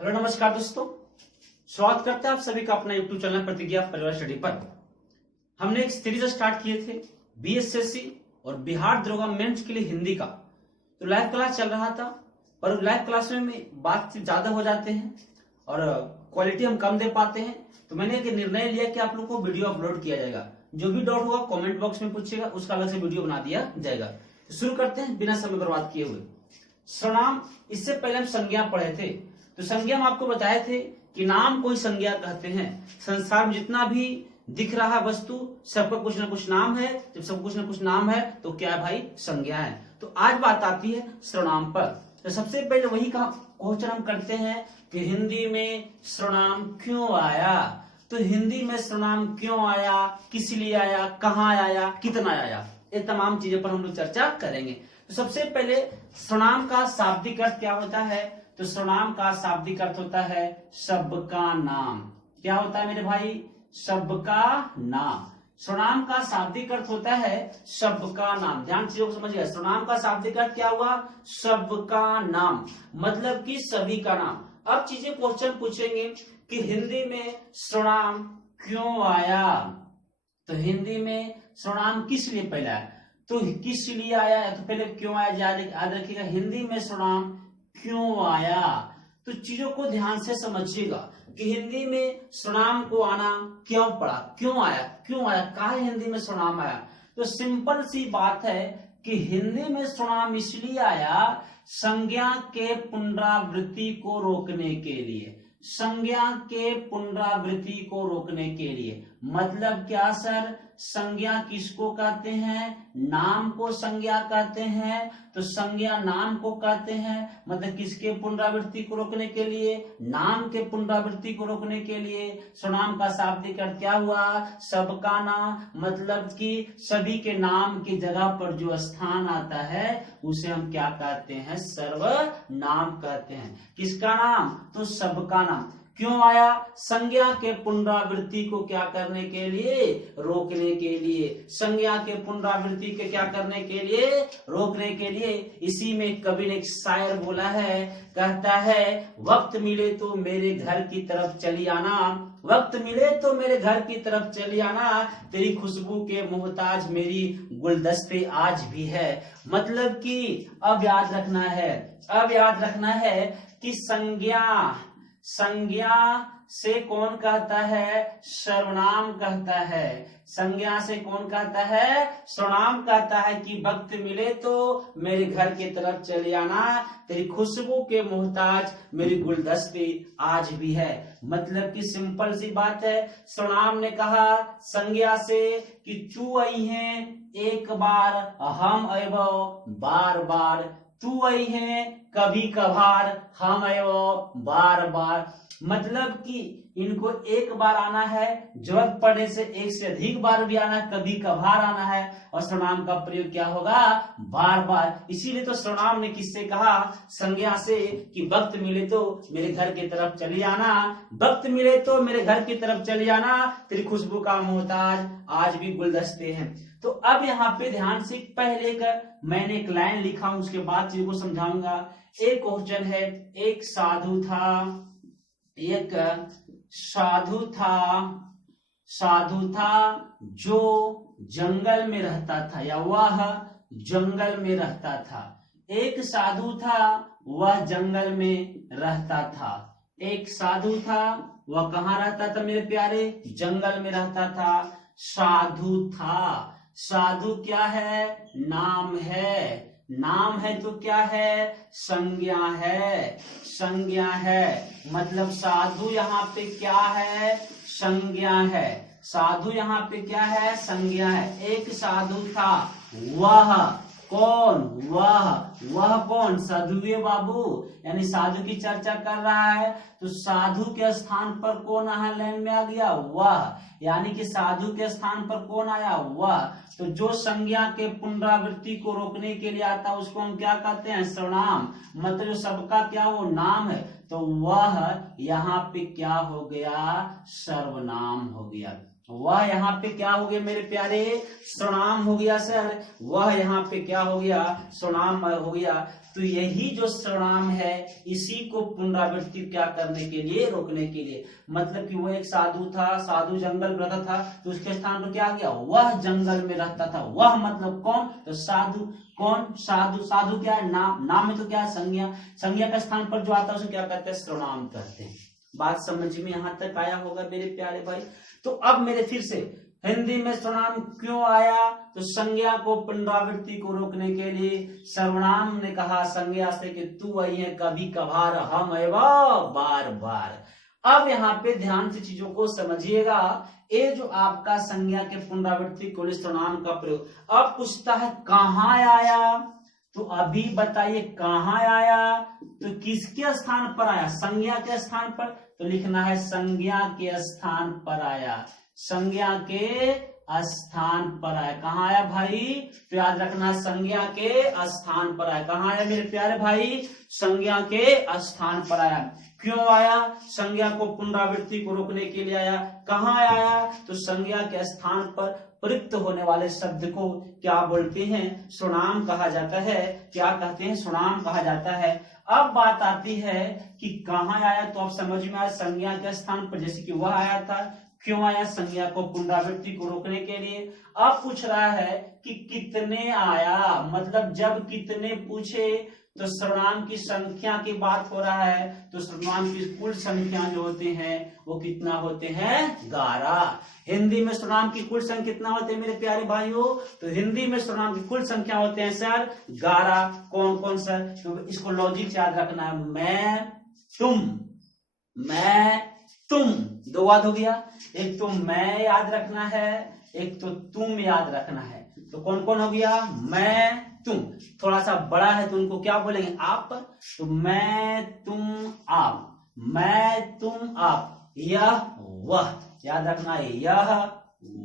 Hello नमस्कार दोस्तों, स्वागत करते हैं आप सभी का अपना यूट्यूब चैनल प्रतिज्ञा परिवार स्टडी पर। हमने एक सीरीज स्टार्ट किए थे बीएसएससी और बिहार दरोगा मेंस के लिए हिंदी का। तो लाइव क्लास चल रहा था, पर लाइव क्लास में बात ज्यादा हो जाते हैं और क्वालिटी हम कम दे पाते हैं। तो मैंने एक निर्णय लिया कि आप लोग को वीडियो अपलोड किया जाएगा। जो भी डाउट होगा कमेंट बॉक्स में पूछिएगा, उसका अलग से वीडियो बना दिया जाएगा। तो शुरू करते हैं बिना समय बर्बाद किए हुए। सर्वनाम, इससे पहले हम संज्ञा पढ़े थे। तो संज्ञा हम आपको बताए थे कि नाम को ही संज्ञा कहते हैं। संसार में जितना भी दिख रहा वस्तु सबका कुछ ना कुछ नाम है। जब सबका कुछ ना कुछ नाम है तो क्या है भाई, संज्ञा है। तो आज बात आती है सर्वनाम पर। तो सबसे पहले वही का क्वेश्चन हम करते हैं कि हिंदी में सर्वनाम क्यों आया। तो हिंदी में सर्वनाम क्यों आया, किस लिए आया, कहाँ आया, कितना आया, ये तमाम चीजों पर हम लोग चर्चा करेंगे। तो सबसे पहले सर्वनाम का शाब्दिक अर्थ क्या होता है। तो सर्वनाम का शाब्दिक अर्थ होता है सबका नाम। क्या होता है मेरे भाई, सबका नाम। सर्वनाम का शाब्दिक अर्थ होता है सबका नाम। ध्यान से समझिए, सर्वनाम का शाब्दिक अर्थ क्या हुआ, सबका नाम, मतलब कि सभी का नाम। अब चीजें क्वेश्चन पूछेंगे कि हिंदी में सर्वनाम क्यों आया। तो हिंदी में सर्वनाम किस लिए पहले आया, तो किस लिए आया, तो पहले क्यों आया याद रखिएगा। हिंदी में सर्वनाम क्यों आया, तो चीजों को ध्यान से समझिएगा कि हिंदी में सर्वनाम को आना क्यों पड़ा, क्यों आया, काहे हिंदी में सर्वनाम आया। तो सिंपल सी बात है कि हिंदी में सर्वनाम इसलिए आया संज्ञा के पुनरावृत्ति को रोकने के लिए। संज्ञा के पुनरावृत्ति को रोकने के लिए मतलब क्या सर, संज्ञा किसको कहते हैं, नाम को संज्ञा कहते हैं। तो संज्ञा नाम को कहते हैं, मतलब किसके पुनरावृत्ति को रोकने के लिए, नाम के पुनरावृत्ति को रोकने के लिए। सर्वनाम का शाब्दिक अर्थ क्या हुआ, सबका नाम, मतलब कि सभी के नाम की जगह पर जो स्थान आता है उसे हम क्या कहते हैं, सर्वनाम कहते हैं। किसका नाम, तो सबका नाम। क्यों आया, संज्ञा के पुनरावृत्ति को क्या करने के लिए, रोकने के लिए। संज्ञा के पुनरावृत्ति के क्या करने के लिए, रोकने के लिए। इसी में कवि ने एक शायर बोला है, कहता है वक्त मिले तो मेरे घर की तरफ चली आना, वक्त मिले तो मेरे घर की तरफ चली आना, तेरी खुशबू के मोहताज मेरी गुलदस्ते आज भी है। मतलब कि अब याद रखना है कि संज्ञा से कौन कहता है, सर्वनाम कहता है। संज्ञा से कौन कहता है, सर्वनाम कहता है कि वक्त मिले तो मेरे घर की तरफ चले आना, तेरी खुशबू के मोहताज मेरी गुलदस्ते आज भी है। मतलब कि सिंपल सी बात है, सर्वनाम ने कहा संज्ञा से कि तू आई है एक बार, हम अयबो बार बार, तू आई है कभी कभार, हम आयो बार बार। मतलब कि इनको एक बार आना है, जरूरत पड़ने से एक से अधिक बार भी आना है, कभी कभार आना है। और सर्वनाम का प्रयोग क्या होगा, बार बार। इसीलिए तो सर्वनाम ने किससे कहा, संज्ञा से, कि वक्त मिले तो मेरे घर की तरफ चली आना, वक्त मिले तो मेरे घर की तरफ चली आना, तेरी खुशबू का मोहताज आज भी गुलदस्ते हैं। तो अब यहाँ पे ध्यान से पहले मैंने एक लाइन लिखा हूं, उसके बाद चीज को समझाऊंगा। एक क्वेश्चन है, एक साधु था जो जंगल में रहता था, या वह जंगल में रहता था। एक साधु था वह जंगल में रहता था। एक साधु था वह कहाँ रहता था मेरे प्यारे, जंगल में रहता था। साधु था, साधु क्या है, नाम है, नाम है तो क्या है, संज्ञा है, संज्ञा है। मतलब साधु यहाँ पे क्या है, संज्ञा है। साधु यहाँ पे क्या है, संज्ञा है। एक साधु था, वह कौन, वह कौन, साधुए बाबू, यानी साधु की चर्चा कर रहा है। तो साधु के स्थान पर कौन आया, लाइन में आ गया, वह, यानी कि साधु के स्थान पर कौन आया, वह। तो जो संज्ञा के पुनरावृत्ति को रोकने के लिए आता है उसको हम क्या कहते हैं, सर्वनाम। मतलब जो सबका क्या वो नाम है, तो वह यहाँ पे क्या हो गया, सर्वनाम हो गया। वह यहाँ पे क्या हो गया मेरे प्यारे, सर्वनाम हो गया सर। वह यहाँ पे क्या हो गया, सर्वनाम हो गया। तो यही जो सर्वनाम है इसी को पुनरावृत्ति क्या करने के लिए, रोकने के लिए। मतलब कि वो एक साधु था, साधु जंगल में रहता था, तो उसके स्थान पर क्या आ गया, वह जंगल में रहता था। वह मतलब कौन, तो साधु। कौन, साधु। साधु क्या है, नाम। नाम में तो क्या है, संज्ञा। संज्ञा का स्थान पर जो आता है उसे क्या कहते हैं, सर्वनाम कहते हैं। बात समझ में यहां तक आया होगा मेरे प्यारे भाई। तो अब मेरे फिर से हिंदी में सर्वनाम क्यों आया, तो संज्ञा को पुनरावृत्ति को रोकने के लिए। सर्वनाम ने कहा संज्ञा से कि तू आई है कभी कभार, हम एवं बार बार। अब यहाँ पे ध्यान से चीजों को समझिएगा। ये जो आपका संज्ञा के पुनरावृत्ति को सर्वनाम का प्रयोग, अब पूछता है कहाँ आया, तो अभी बताइए कहाँ आया, तो किसके स्थान पर आया, संज्ञा के स्थान पर। तो लिखना है संज्ञा के स्थान पर आया, संज्ञा के स्थान पर आया। कहाँ आया भाई, तो याद रखना संज्ञा के स्थान पर आया। कहाँ आया मेरे प्यारे भाई, संज्ञा के स्थान पर आया। क्यों आया, संज्ञा को पुनरावृत्ति को रोकने के लिए आया। कहाँ आया, तो संज्ञा के स्थान पर प्रयुक्त होने वाले शब्द को क्या बोलते हैं, सर्वनाम कहा जाता है। क्या कहते हैं, सर्वनाम कहा जाता है। अब बात आती है कि कहाँ आया, तो आप समझ में आया संज्ञा के स्थान पर, जैसे कि वह आया था। क्यों आया, संज्ञा को पुनरावृत्ति को रोकने के लिए। अब पूछ रहा है कि कितने आया, मतलब जब कितने पूछे तो सर्वनाम की संख्या की बात हो रहा है। तो सर्वनाम की कुल संख्या जो होते हैं वो कितना होते हैं, 11। हिंदी में सर्वनाम की कुल संख्या कितना होते हैं मेरे प्यारे भाइयों, तो हिंदी में सर्वनाम की कुल संख्या होते हैं सर 11। कौन कौन सर, तो इसको लॉजिक याद रखना है। मैं, तुम, मैं, तुम, दो बात हो गया। एक तो मैं याद रखना है, एक तो तुम याद रखना है। तो कौन कौन हो गया, मैं, तुम। थोड़ा सा बड़ा है तो उनको क्या बोलेंगे, आप। तो मैं, तुम, आप, मैं, तुम, आप, यह, वह, याद रखना है, यह,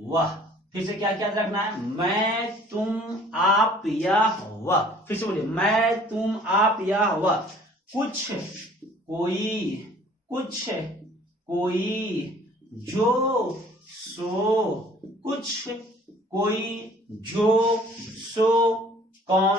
वह। फिर से क्या याद रखना है, मैं, तुम, आप, यह, वह। फिर से बोलिए, मैं, तुम, आप, यह, वह। कुछ, कोई, कुछ, कोई, जो, सो, कुछ, कोई, जो, सो, कौन,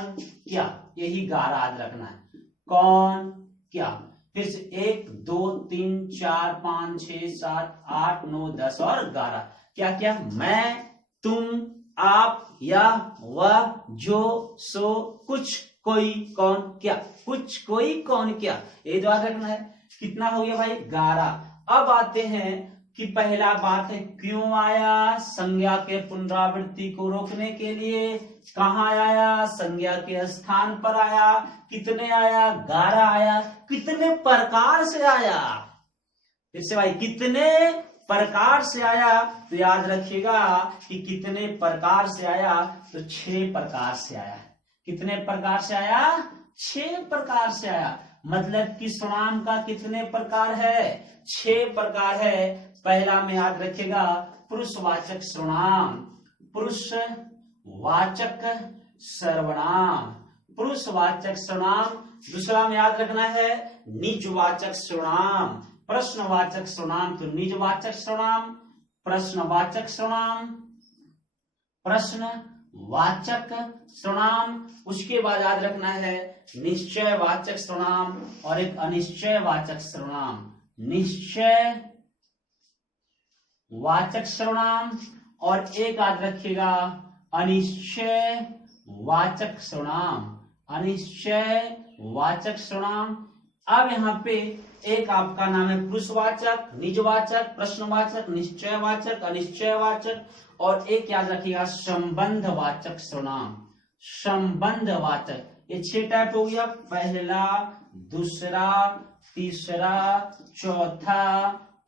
क्या। यही 11 याद रखना है, कौन, क्या। फिर से 1 2 3 4 5 6 7 8 9 10 और 11। क्या क्या, मैं, तुम, आप, यह, वह, जो, सो, कुछ, कोई, कौन, क्या। कुछ, कोई, कौन, क्या, ये याद रखना है। कितना हो गया भाई, 11। अब आते हैं कि पहला बात है क्यों आया, संज्ञा के पुनरावृत्ति को रोकने के लिए। कहाँ आया, संज्ञा के स्थान पर आया। कितने आया, 11 आया। कितने प्रकार से आया, फिर से भाई कितने प्रकार से आया, तो याद रखिएगा कि कितने प्रकार से आया, तो 6 प्रकार से आया। कितने प्रकार से आया, 6 प्रकार से आया। मतलब कि सर्वनाम का कितने प्रकार है, 6 प्रकार है। पहला में याद रखिएगा पुरुषवाचक सर्वनाम, पुरुषवाचक सर्वनाम, पुरुषवाचक सर्वनाम। दूसरा में याद रखना है निजवाचक सर्वनाम, प्रश्नवाचक सर्वनाम। तो निजवाचक सर्वनाम, प्रश्नवाचक सर्वनाम, प्रश्नवाचक सर्वनाम। उसके बाद याद रखना है निश्चयवाचक सर्वनाम और एक अनिश्चयवाचक सर्वनाम। निश्चय वाचक सर्वनाम और एक याद रखिएगा अनिश्चय वाचक सर्वनाम, अनिश्चय वाचक सर्वनाम। अब यहाँ पे एक आपका नाम है पुरुषवाचक, निजवाचक, प्रश्नवाचक, निश्चयवाचक, अनिश्चयवाचक और एक याद रखिएगा संबंधवाचक सर्वनाम, संबंधवाचक। ये 6 टाइप हो गया, पहला, दूसरा, तीसरा, चौथा,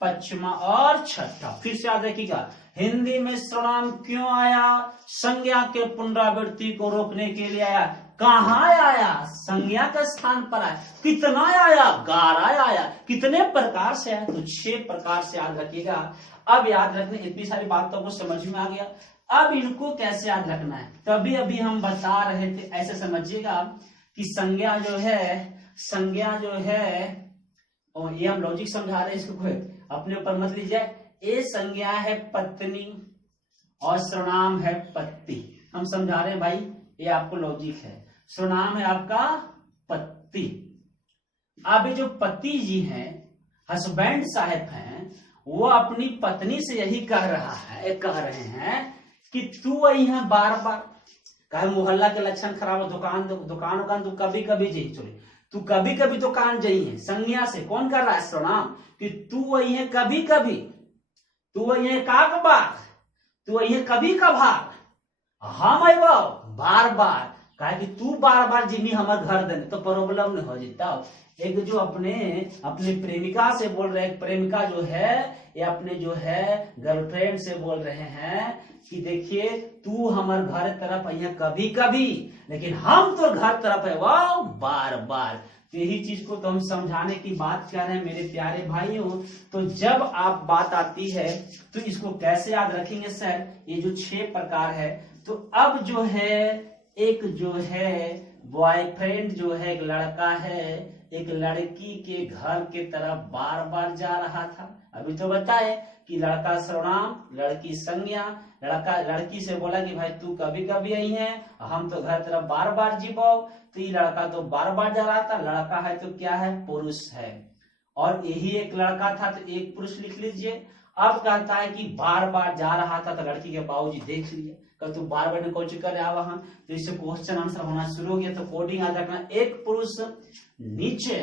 पचमा और छठा। फिर से याद रखिएगा हिंदी में सर्वनाम क्यों आया, संज्ञा के पुनरावृत्ति को रोकने के लिए आया। कहाँ आया, संज्ञा के स्थान पर आया। कितना आया, 11 आया। कितने प्रकार से आया, तो 6 प्रकार से याद रखिएगा। अब याद रखने, इतनी सारी बातों को समझ में आ गया। अब इनको कैसे याद रखना है, तभी अभी हम बता रहे थे। ऐसे समझिएगा कि संज्ञा जो है, संज्ञा जो है, और ये हम लॉजिक समझा रहे हैं, इसको अपने ऊपर मत लीजिए। ए संज्ञा है पत्नी और सर्वनाम है पति। हम समझा रहे हैं भाई, ये आपको लॉजिक है। सर्वनाम है आपका पति। अब ये जो पति जी हैं, हस्बैंड साहब हैं, वो अपनी पत्नी से यही कह रहे हैं कि तू यहाँ बार बार, कहे मोहल्ला के लक्षण खराब हो, दुकान तू कभी कभी जी, चले तू कभी कभी दुकान जई है। संज्ञा से कौन कर रहा है? सर्वनाम। कि तू वही है कभी कभी, तू वही है काक बार, तू वही है कभी कभार, हम आई बार बार, कहे कि तू बार बार जिमी हमारे घर देने तो प्रॉब्लम नहीं हो जाता। एक जो अपनी प्रेमिका से बोल रहे हैं, प्रेमिका जो है ये अपने जो है गर्लफ्रेंड से बोल रहे हैं कि देखिए तू हमारे घर तरफ आई कभी कभी, लेकिन हम तो घर तरफ है वाह बार बार। तो यही चीज को तो हम समझाने की बात कर रहे हैं मेरे प्यारे भाइयों। तो जब आप बात आती है तो इसको कैसे याद रखेंगे सर? ये जो 6 प्रकार है, तो अब जो है एक जो है बॉयफ्रेंड जो है, एक लड़का है, एक लड़की के घर के तरफ बार बार जा रहा था। अभी तो बताए कि लड़का सर्वनाम, लड़की संज्ञा। लड़का लड़की से बोला कि भाई तू कभी कभी आई है, हम तो घर तरफ बार बार जीवो। तो ये लड़का तो बार बार जा रहा था, लड़का है तो क्या है? पुरुष है। और यही एक लड़का था तो एक पुरुष लिख लीजिए। अब कहता है कि बार बार जा रहा था, तो लड़की के बाबूजी देख लिए, कल तू बार बार कोचिंग कर रहा वहां, तो इससे क्वेश्चन आंसर होना शुरू हो गया। तो कोडिंग याद रखना, एक पुरुष नीचे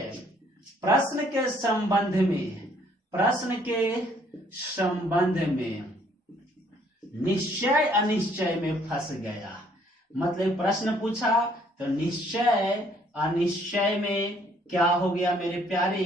प्रश्न के संबंध में निश्चय अनिश्चय में फंस गया। मतलब प्रश्न पूछा तो निश्चय अनिश्चय में क्या हो गया मेरे प्यारे?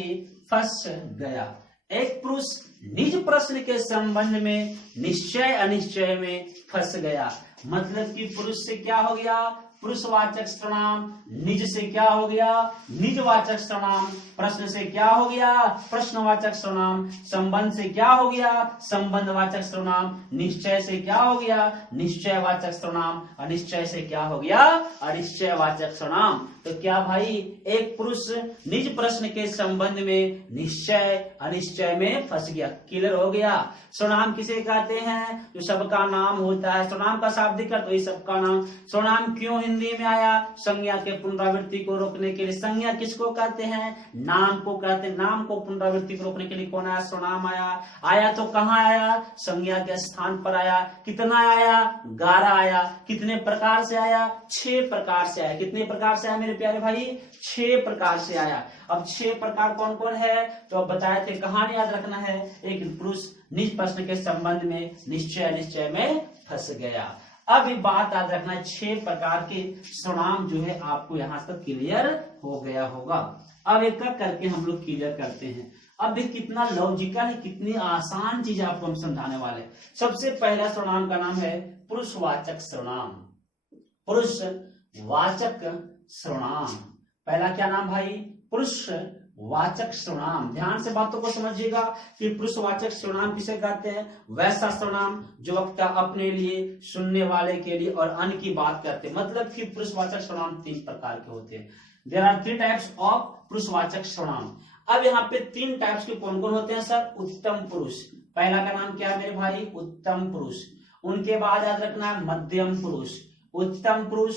फंस गया। एक पुरुष निज प्रश्न के संबंध में निश्चय अनिश्चय में फंस गया। मतलब कि पुरुष से क्या हो गया? पुरुषवाचक सर्वनाम। निज से क्या हो गया? निजवाचक सर्वनाम। प्रश्न से क्या हो गया? प्रश्नवाचक सर्वनाम। संबंध से क्या हो गया? संबंधवाचक सर्वनाम। निश्चय से क्या हो गया? निश्चयवाचक सर्वनाम। अनिश्चय से क्या हो गया? अनिश्चयवाचक सर्वनाम। तो क्या भाई, एक पुरुष निज प्रश्न के संबंध में निश्चय अनिश्चय में फंस गया। क्लियर हो गया? सर्वनाम किसे कहते हैं? जो सबका नाम होता है। सर्वनाम का शाब्दिक अर्थ वही सबका नाम। सर्वनाम क्यों हिंदी में आया? संज्ञा के पुनरावृत्ति को रोकने के लिए। संज्ञा किसको कहते हैं? नाम को कहते हैं। नाम को पुनरावृत्ति को रोकने के लिए कौन आया? सर्वनाम आया। आया तो कहाँ आया? संज्ञा के स्थान पर आया। कितना आया? 11 आया। कितने प्रकार से आया? 6 प्रकार से आया। कितने प्रकार से आया मेरे प्यारे भाई? 6 प्रकार से आया। अब 6 प्रकार कौन कौन है तो अब बताए थे। कहानी याद रखना है, एक पुरुष निज प्रश्न के संबंध में निश्चय अनिश्चय में फंस गया। अब ये बात याद रखना, 6 प्रकार के सर्वनाम जो है आपको यहां तक क्लियर हो गया होगा। अब एक करके हम लोग क्लियर करते हैं। अब देख कितना लॉजिकल है, कितनी आसान चीज आपको हम समझाने वाले। सबसे पहला सर्वनाम का नाम है पुरुषवाचक सर्वनाम। पुरुषवाचक सर्वनाम पहला क्या नाम भाई? पुरुषवाचक सर्वनाम। ध्यान से बातों को समझिएगा कि पुरुषवाचक सर्वनाम किसे कहते हैं? वैसा सर्वनाम जो वक्ता अपने लिए, सुनने वाले के लिए और अन्य की बात करते हैं। मतलब कि पुरुषवाचक सर्वनाम 3 प्रकार के होते हैं। देयर आर 3 टाइप्स ऑफ पुरुषवाचक सर्वनाम। अब यहाँ पे 3 टाइप्स के कौन कौन होते हैं सर? उत्तम पुरुष। पहला का नाम क्या है मेरे भाई? उत्तम पुरुष। उनके बाद याद रखना है मध्यम पुरुष। उत्तम पुरुष,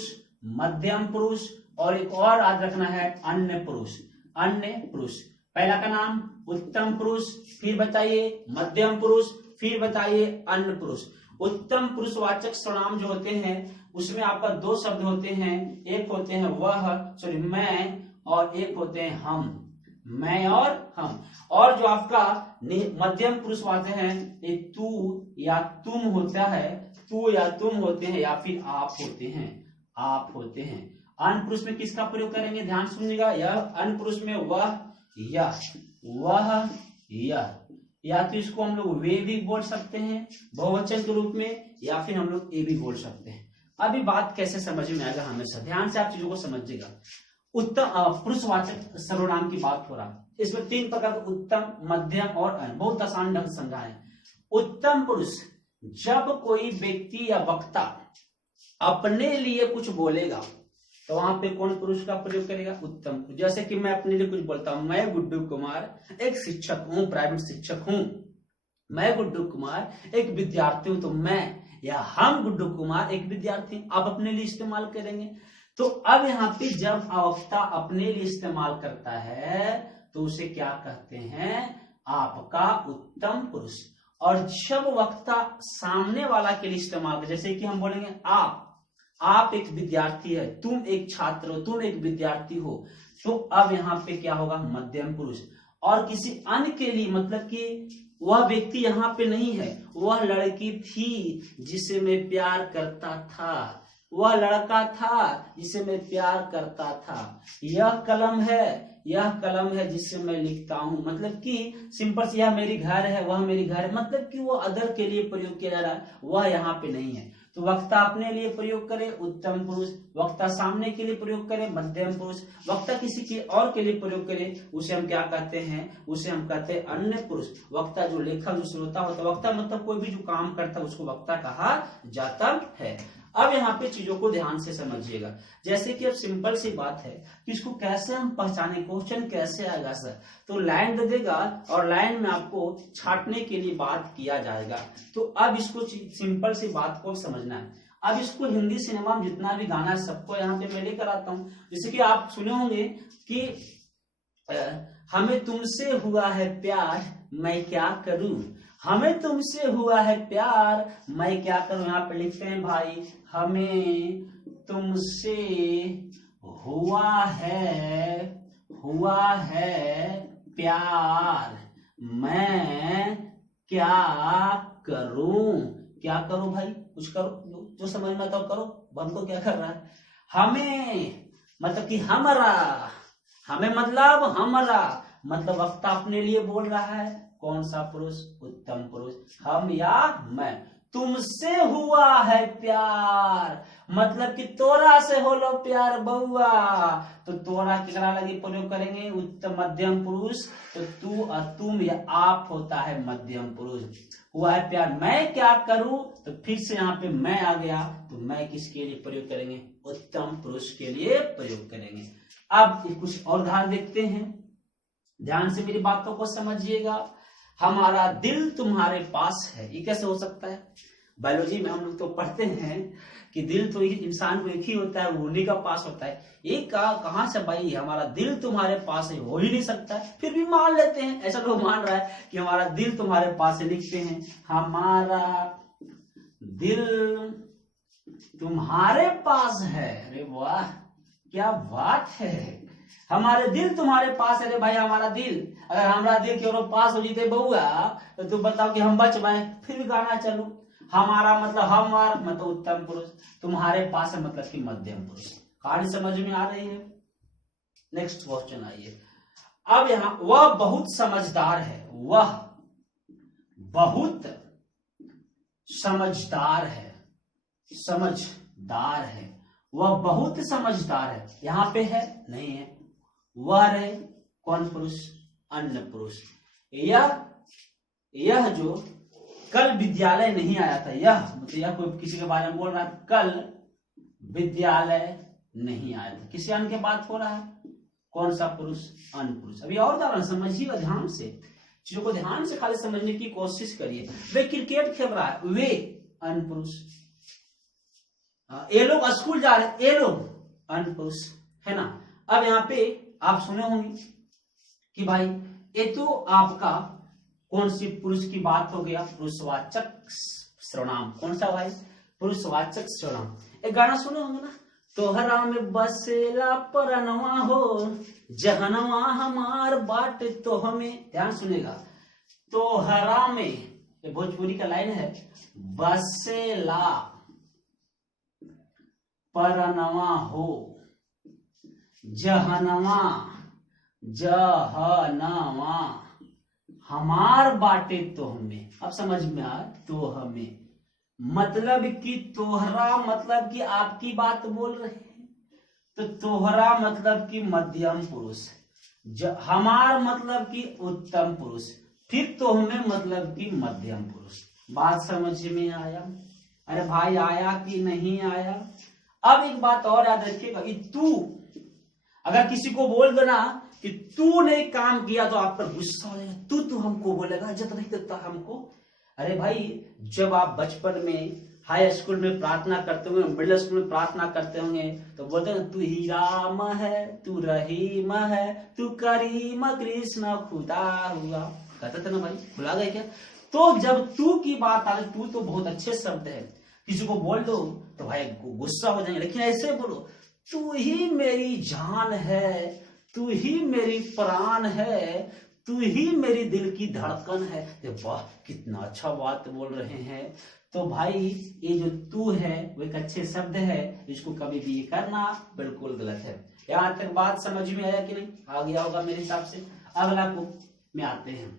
मध्यम पुरुष और एक और याद रखना है अन्य पुरुष। अन्य पुरुष। पहला का नाम उत्तम पुरुष, फिर बताइए मध्यम पुरुष, फिर बताइए अन्य पुरुष। उत्तम पुरुषवाचक सर्वनाम जो होते हैं उसमें आपका 2 शब्द होते हैं। एक होते हैं मैं, और एक होते हैं हम। मैं और हम। और जो आपका मध्यम पुरुषवाचक हैं ये तू या तुम होता है। तू या तुम होते हैं या फिर आप होते हैं। आप होते हैं। अन्य पुरुष में किसका प्रयोग करेंगे? ध्यान सुनिएगा। यह अन्य पुरुष में वह, यह, वह, यह, या तो इसको हम लोग वे भी बोल सकते हैं बहुवचन के रूप में, या फिर हम लोग ए भी बोल सकते हैं। अभी बात कैसे समझ में आएगा? हमेशा ध्यान से आप चीजों को समझिएगा। उत्तम पुरुषवाचक सर्वनाम की बात हो रहा है। इसमें 3 प्रकार उत्तम, मध्यम और अन्य। बहुत आसान ढंग से समझाएं। उत्तम पुरुष, जब कोई व्यक्ति या वक्ता अपने लिए कुछ बोलेगा तो वहां पे कौन पुरुष का प्रयोग करेगा? उत्तम। जैसे कि मैं अपने लिए कुछ बोलता हूं, मैं गुड्डू कुमार एक शिक्षक हूं, प्राइवेट शिक्षक हूं। मैं गुड्डू कुमार एक विद्यार्थी हूं, तो मैं या हम गुड्डू कुमार एक विद्यार्थी, आप अपने लिए इस्तेमाल करेंगे। तो अब यहाँ पे जब वक्ता अपने लिए इस्तेमाल करता है तो उसे क्या कहते हैं, आपका उत्तम पुरुष। और जब वक्ता सामने वाला के लिए इस्तेमाल कर, जैसे कि हम बोलेंगे आप एक विद्यार्थी है, तुम एक छात्र हो, तुम एक विद्यार्थी हो, तो अब यहाँ पे क्या होगा, मध्यम पुरुष। और किसी अन्य के लिए, मतलब कि वह व्यक्ति यहाँ पे नहीं है, वह लड़की थी जिसे मैं प्यार करता था, वह लड़का था जिसे मैं प्यार करता था, यह कलम है जिससे मैं लिखता हूं। मतलब कि सिंपल से, यह मेरी घर है, वह मेरी घर है, मतलब कि वो अदर के लिए प्रयोग किया जा रहा है, वह यहाँ पे नहीं है। तो वक्ता अपने लिए प्रयोग करे उत्तम पुरुष, वक्ता सामने के लिए प्रयोग करे मध्यम पुरुष, वक्ता किसी के और के लिए प्रयोग करे उसे हम क्या कहते हैं, उसे हम कहते हैं अन्य पुरुष। वक्ता जो लेखक जो श्रोता होता है, वक्ता मतलब कोई भी जो काम करता है उसको वक्ता कहा जाता है। अब यहाँ पे चीजों को ध्यान से समझिएगा, जैसे कि अब सिंपल सी बात है कि इसको कैसे हम पहचाने, क्वेश्चन कैसे आएगा सर, तो लाइन दे देगा और लाइन में आपको छांटने के लिए बात किया जाएगा। तो अब इसको सिंपल सी बात को समझना है। अब इसको हिंदी सिनेमा में जितना भी गाना है सबको यहाँ पे मैं लेकर आता हूँ। जैसे कि आप सुने होंगे कि हमें तुमसे हुआ है प्यार मैं क्या करूं, हमें तुमसे हुआ है प्यार मैं क्या करूं। यहाँ पे लिखते हैं भाई, हमें तुमसे हुआ है प्यार मैं क्या करूं। क्या करूं भाई, कुछ करो, जो समझ में आता करो, हमको क्या कर रहा है। हमें मतलब कि हमारा, हमें मतलब हमारा, मतलब वक्ता अपने लिए बोल रहा है, कौन सा पुरुष, उत्तम पुरुष, हम या मैं। तुमसे हुआ है प्यार मतलब कि तोरा से हो लो प्यार बउआ, तो तोरा कितना लगी प्रयोग करेंगे, उत्तम मध्यम पुरुष। तो तू और तुम या आप होता है मध्यम पुरुष। हुआ है प्यार मैं क्या करूं, तो फिर से यहाँ पे मैं आ गया, तो मैं किसके लिए प्रयोग करेंगे, उत्तम पुरुष के लिए प्रयोग करेंगे। अब कुछ और उदाहरण देखते हैं, ध्यान से मेरी बातों को समझिएगा। हमारा दिल तुम्हारे पास है, ये कैसे हो सकता है। बायोलॉजी में हम लोग तो पढ़ते हैं कि दिल तो इंसान को एक ही होता है, वो उन्हीं का पास होता है। एक कहां से भाई हमारा दिल तुम्हारे पास है, हो ही नहीं सकता है, फिर भी मान लेते हैं, ऐसा लोग मान रहा है कि हमारा दिल तुम्हारे पास है। लिखते हैं हमारा दिल तुम्हारे पास है। अरे वाह क्या बात है, हमारे दिल तुम्हारे पास है। अरे भाई हमारा दिल, अगर हमारा दिल के पास हो जीते बउआ तो तुम बताओ कि हम बच पाए, फिर भी गाना चलो। हमारा मतलब हमार मतलब उत्तम पुरुष, तुम्हारे पास है मतलब कि मध्यम पुरुष। कहानी समझ में आ रही है। नेक्स्ट क्वेश्चन आइए। अब यहाँ वह बहुत समझदार है, वह बहुत समझदार है, समझदार है, वह बहुत समझदार है। यहाँ पे है नहीं है, वह रहे कौन पुरुष, अन्य पुरुष। यह जो कल विद्यालय नहीं आया था, यह मतलब यह कोई किसी के बारे में बोल रहा है, कल विद्यालय नहीं आया था, किसी अन्य के बात हो रहा है, कौन सा पुरुष, अन्य पुरुष। अभी और उदाहरण समझिएगा ध्यान से, चीजों को ध्यान से खाली समझने की कोशिश करिए। वे क्रिकेट खेल रहा है, वे अन्य पुरुष। ये लोग स्कूल जा रहे हैं, ये लोग अन्य पुरुष है ना। अब यहाँ पे आप सुने होंगे कि भाई ये तो आपका कौन सी पुरुष की बात हो गया, पुरुषवाचक सर्वनाम। कौन सा भाई, पुरुषवाचक सर्वनाम। एक गाना सुने होंगे ना, तोहरा में बसेला परनवा हो जहनवा हमार बाट तो हमें। ध्यान सुनेगा, तोहरा में, ये भोजपुरी का लाइन है, बसेला परनवा हो जहनवा हमार बाटे तो हमें। अब समझ में आ, तो हमें मतलब कि तोहरा मतलब कि आपकी बात बोल रहे हैं, तो तोहरा मतलब कि मध्यम पुरुष, हमार मतलब कि उत्तम पुरुष, फिर तो हमें मतलब कि मध्यम पुरुष। बात समझ में आया। अरे भाई आया कि नहीं आया। अब एक बात और याद रखिएगा, तू अगर किसी को बोल दो ना कि तूने काम किया तो आप पर गुस्सा हो जाएगा, तू हमको बोलेगा, इज्जत नहीं देता हमको। अरे भाई, जब आप बचपन में हाई स्कूल में प्रार्थना करते होंगे, मिडिल स्कूल में प्रार्थना करते होंगे, तो बोलते हैं तू ही राम है, तू रहीम है, तू करीम कृष्ण खुदा हुआ, कहते थे ना भाई, भुला गए क्या? तो जब तू की बात आ, तू तो बहुत अच्छे शब्द है, किसी को बोल दो तो भाई गुस्सा हो जाएंगे, लेकिन ऐसे बोलो तू ही मेरी जान है, तू ही मेरी प्राण है, तू ही मेरी दिल की धड़कन है। वाह, कितना अच्छा बात बोल रहे हैं। तो भाई ये जो तू है वो एक अच्छे शब्द है, इसको कभी भी करना बिल्कुल गलत है। यहां तक बात समझ में आया कि नहीं? आ गया होगा मेरे हिसाब से। अगला को में आते हैं।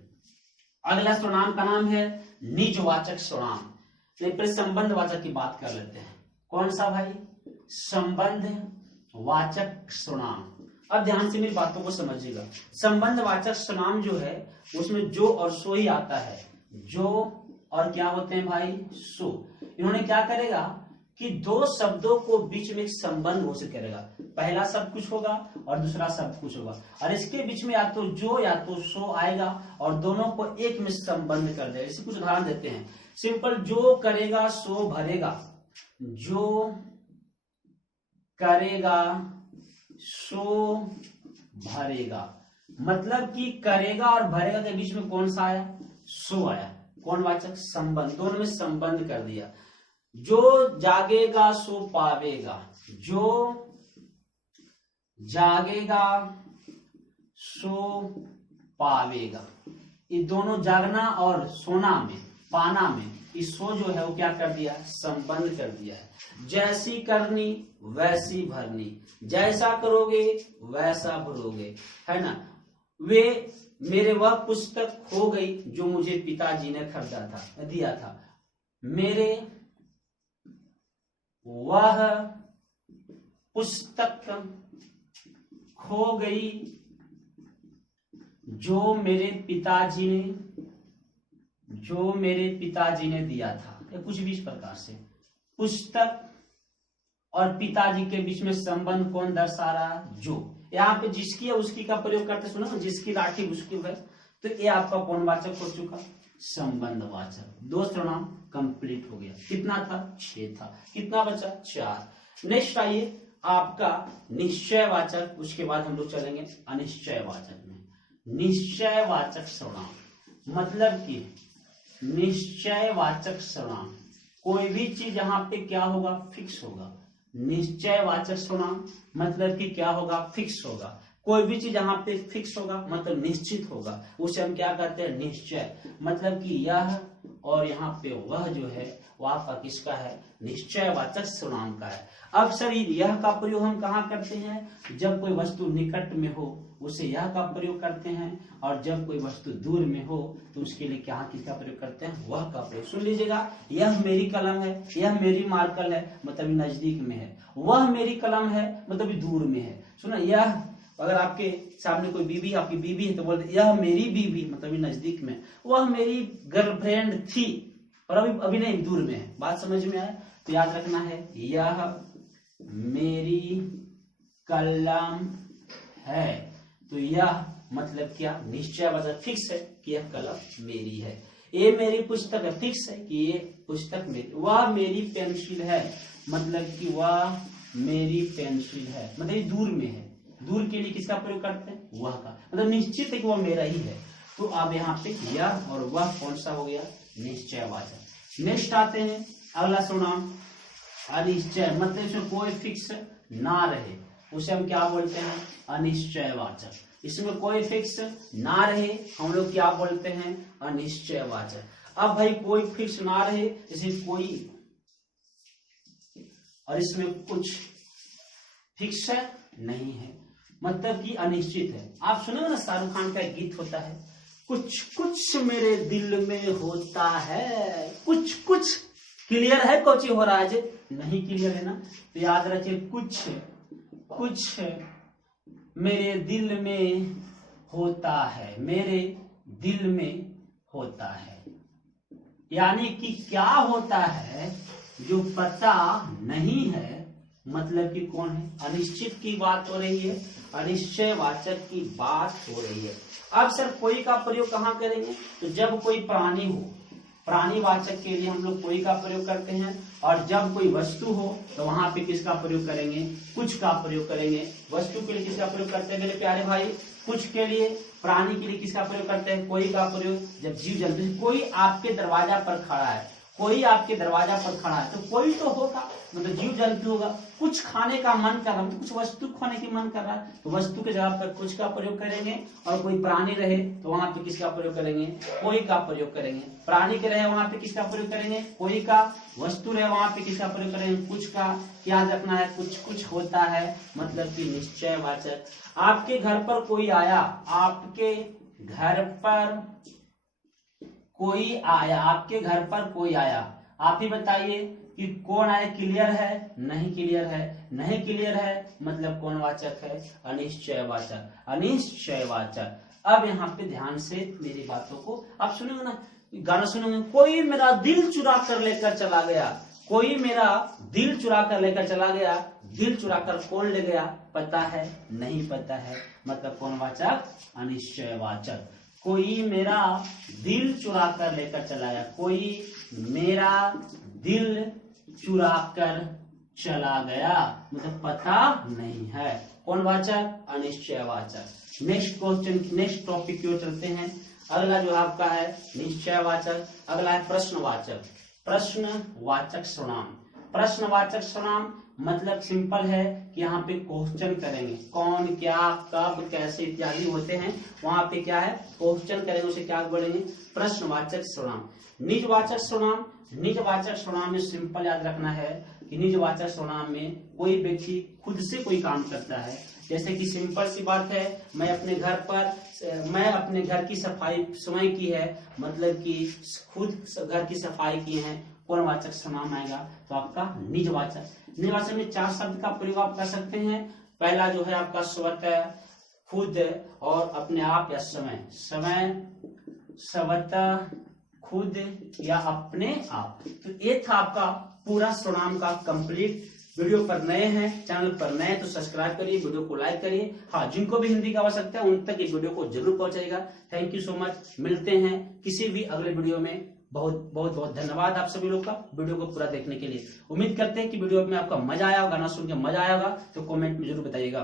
अगला सर्वनाम का नाम है निजवाचक सर्वनाम। पहले संबंध वाचक की बात कर लेते हैं। कौन सा भाई? संबंध वाचक सर्वनाम। अब ध्यान से मेरी बातों को समझिएगा। संबंध वाचक सर्वनाम जो है उसमें जो और सो ही आता है। जो और क्या होते हैं भाई? सो। इन्होंने क्या करेगा कि दो शब्दों को बीच में एक संबंध घोषित करेगा। पहला शब्द कुछ होगा और दूसरा शब्द कुछ होगा, और इसके बीच में या तो जो या तो सो आएगा और दोनों को एक में संबंध कर देगा। इसे कुछ उदाहरण देते हैं। सिंपल, जो करेगा सो भरेगा, जो करेगा सो भरेगा। मतलब कि करेगा और भरेगा के बीच में कौन सा आया? सो आया। कौन वाचक? संबंध। दोनों में संबंध कर दिया। जो जागेगा सो पावेगा, जो जागेगा सो पावेगा। ये दोनों जागना और सोना में, पाना में, इस सो जो है वो क्या कर दिया? संबंध कर दिया है। जैसी करनी वैसी भरनी, जैसा करोगे वैसा भरोगे, है ना। वे मेरे वह पुस्तक खो गई जो मुझे पिताजी ने खरीदा था, दिया था। मेरे वह पुस्तक खो गई जो मेरे पिताजी ने दिया था, या कुछ भी इस प्रकार से। पुस्तक और पिताजी के बीच में संबंध कौन दर्शा रहा है? जो। यहाँ पे जिसकी है उसकी का प्रयोग करते, सुनो ना, जिसकी लाठी उसकी है, तो ये आपका कौन वाचक हो चुका? संबंध वाचक। दो सर्वनाम कंप्लीट हो गया। कितना था? 6 था। कितना बचा? 4। नेक्स्ट आइए आपका निश्चय वाचक, उसके बाद हम लोग चलेंगे अनिश्चय वाचक में। निश्चय वाचक सर्वनाम मतलब कि निश्चय वाचक सर्वनाम, कोई भी चीज यहाँ पे क्या होगा? फिक्स होगा। निश्चय वाचक सर्वनाम मतलब कि क्या होगा? फिक्स होगा। कोई भी चीज यहाँ पे फिक्स होगा मतलब निश्चित होगा, उसे हम क्या कहते हैं? निश्चय। मतलब कि यह और यहाँ पे वह जो है वो आपका किसका है? निश्चय वाचक सर्वनाम का है। अब सर यह का प्रयोग हम कहाँ करते हैं? जब कोई वस्तु निकट में हो उसे यह का प्रयोग करते हैं, और जब कोई वस्तु दूर में हो तो उसके लिए क्या किसका प्रयोग करते हैं? वह का प्रयोग। सुन लीजिएगा, यह मेरी कलम है, यह मेरी मार्कर है, मतलब नजदीक में है। वह मेरी कलम है मतलब दूर में है। सुना, यह अगर आपके सामने कोई बीवी, आपकी बीवी है तो बोलते यह मेरी बीवी, मतलब नजदीक में। वह मेरी गर्लफ्रेंड थी और अभी नहीं, दूर में है। बात समझ में आया? तो याद रखना है, यह मेरी कलम है, तो यह मतलब क्या? निश्चय वाचक फिक्स है कि यह कलम मेरी है। ये मेरी पुस्तक है, फिक्स है कि ये पुस्तक मेरी। वह मेरी पेंसिल है, मतलब कि वह मेरी पेंसिल है, मतलब ये दूर में है। दूर के लिए किसका प्रयोग करते हैं? वह का। मतलब निश्चित है कि वह मेरा ही है। तो अब यहाँ पे यह और वह कौन सा हो गया? निश्चयवाचक। नेक्स्ट आते हैं अगला सर्वनाम अनिश्चय, मतलब इसमें कोई फिक्स ना रहे, उसे हम क्या बोलते हैं? अनिश्चयवाचक। इसमें कोई फिक्स ना रहे हम लोग क्या बोलते हैं? अनिश्चयवाचक। अब भाई कोई फिक्स ना रहे, जैसे कोई, और इसमें कुछ फिक्स नहीं है, मतलब कि अनिश्चित है। आप सुने ना, शाहरुख खान का एक गीत होता है, कुछ कुछ मेरे दिल में होता है, कुछ कुछ। क्लियर है कोची हो रहा है जी? नहीं क्लियर है ना? तो याद रखिए, कुछ कुछ मेरे दिल में होता है, मेरे दिल में होता है। यानी कि क्या होता है जो पता नहीं है, मतलब कि कौन है, अनिश्चित की बात हो रही है, अनिश्चयवाचक की बात हो रही है। अब सर कोई का प्रयोग कहाँ करेंगे, तो जब कोई प्राणी हो, प्राणीवाचक के लिए हम लोग कोई का प्रयोग करते हैं, और जब कोई वस्तु हो तो वहां पे किसका प्रयोग करेंगे, कुछ का प्रयोग करेंगे। वस्तु के लिए किसका प्रयोग करते हैं मेरे प्यारे भाई, कुछ के लिए, प्राणी के लिए किसका प्रयोग करते हैं, कोई का प्रयोग। जब जीव जंतु, कोई आपके दरवाजा पर खड़ा है, कोई आपके दरवाजा पर खड़ा है तो कोई तो होगा, मतलब जीव जंतु होगा। कुछ खाने का मन कर रहा है, कुछ वस्तु खाने की मन कर रहा है तो वस्तु के जगह पर कुछ का प्रयोग करेंगे, और कोई प्राणी रहे तो वहां पे किसका प्रयोग करेंगे, कोई का प्रयोग करेंगे। प्राणी के रहे वहां पे किसका प्रयोग करेंगे, कोई का। वस्तु रहे वहां पे किसका प्रयोग करेंगे, कुछ का। याद रखना है कुछ कुछ होता है मतलब कि निश्चयवाचक। आपके घर पर कोई आया, आपके घर पर कोई आया, आपके घर पर कोई आया, आप ही बताइए कि कौन आया, क्लियर है, नहीं क्लियर है, नहीं क्लियर है मतलब कौन वाचक है, अनिश्चयवाचक, अनिश्चयवाचक। अब यहाँ पे ध्यान से मेरी बातों को आप सुनेंगे ना, गाना सुनेंगे। कोई मेरा दिल चुरा कर लेकर चला गया, कोई मेरा दिल चुरा कर लेकर चला गया, दिल चुरा कर कौन ले गया, पता है, नहीं पता है, मतलब कौन वाचक, अनिश्चयवाचक। कोई मेरा दिल चुरा कर लेकर चला गया, कोई मेरा दिल चुरा कर चला गया, मतलब पता नहीं है, कौन वाचक, अनिश्चयवाचक। नेक्स्ट क्वेश्चन, नेक्स्ट टॉपिक की ओर चलते हैं। अगला जो आपका है निश्चयवाचक, अगला है प्रश्नवाचक। प्रश्नवाचक सर्वनाम, प्रश्नवाचक सर्वनाम मतलब सिंपल है कि यहाँ पे क्वेश्चन करेंगे, कौन, क्या, कब, कैसे इत्यादि होते हैं, वहां पे क्या है, क्वेश्चन करेंगे, उसे क्या बोलेंगे, प्रश्नवाचक सर्वनाम। निजवाचक सर्वनाम, निजवाचक सर्वनाम में सिंपल याद रखना है कि निजवाचक सर्वनाम में कोई व्यक्ति खुद से कोई काम करता है। जैसे कि सिंपल सी बात है, मैं अपने घर की सफाई स्वयं की है, मतलब कि खुद घर की सफाई की है, कौन वाचक सर्वनाम आएगा, तो आपका निजवाचक। निजवाचक में 4 शब्द का प्रयोग आप कर सकते हैं। पहला जो है आपका स्वतः, खुद और अपने आप या समय, समय, स्वतः, खुद या अपने आप। तो ये था आपका पूरा सर्वनाम का कंप्लीट। वीडियो पर नए हैं, चैनल पर नए तो सब्सक्राइब करिए, वीडियो को लाइक करिए। हाँ, जिनको भी हिंदी की आवश्यकता है उन तक इस वीडियो को जरूर पहुंचाइएगा। थैंक यू सो मच, मिलते हैं किसी भी अगले वीडियो में। बहुत बहुत बहुत धन्यवाद आप सभी लोग का वीडियो को पूरा देखने के लिए। उम्मीद करते हैं कि वीडियो में आपका मजा आया होगा, गाना सुन के मजा आया होगा, तो कमेंट में जरूर बताइएगा।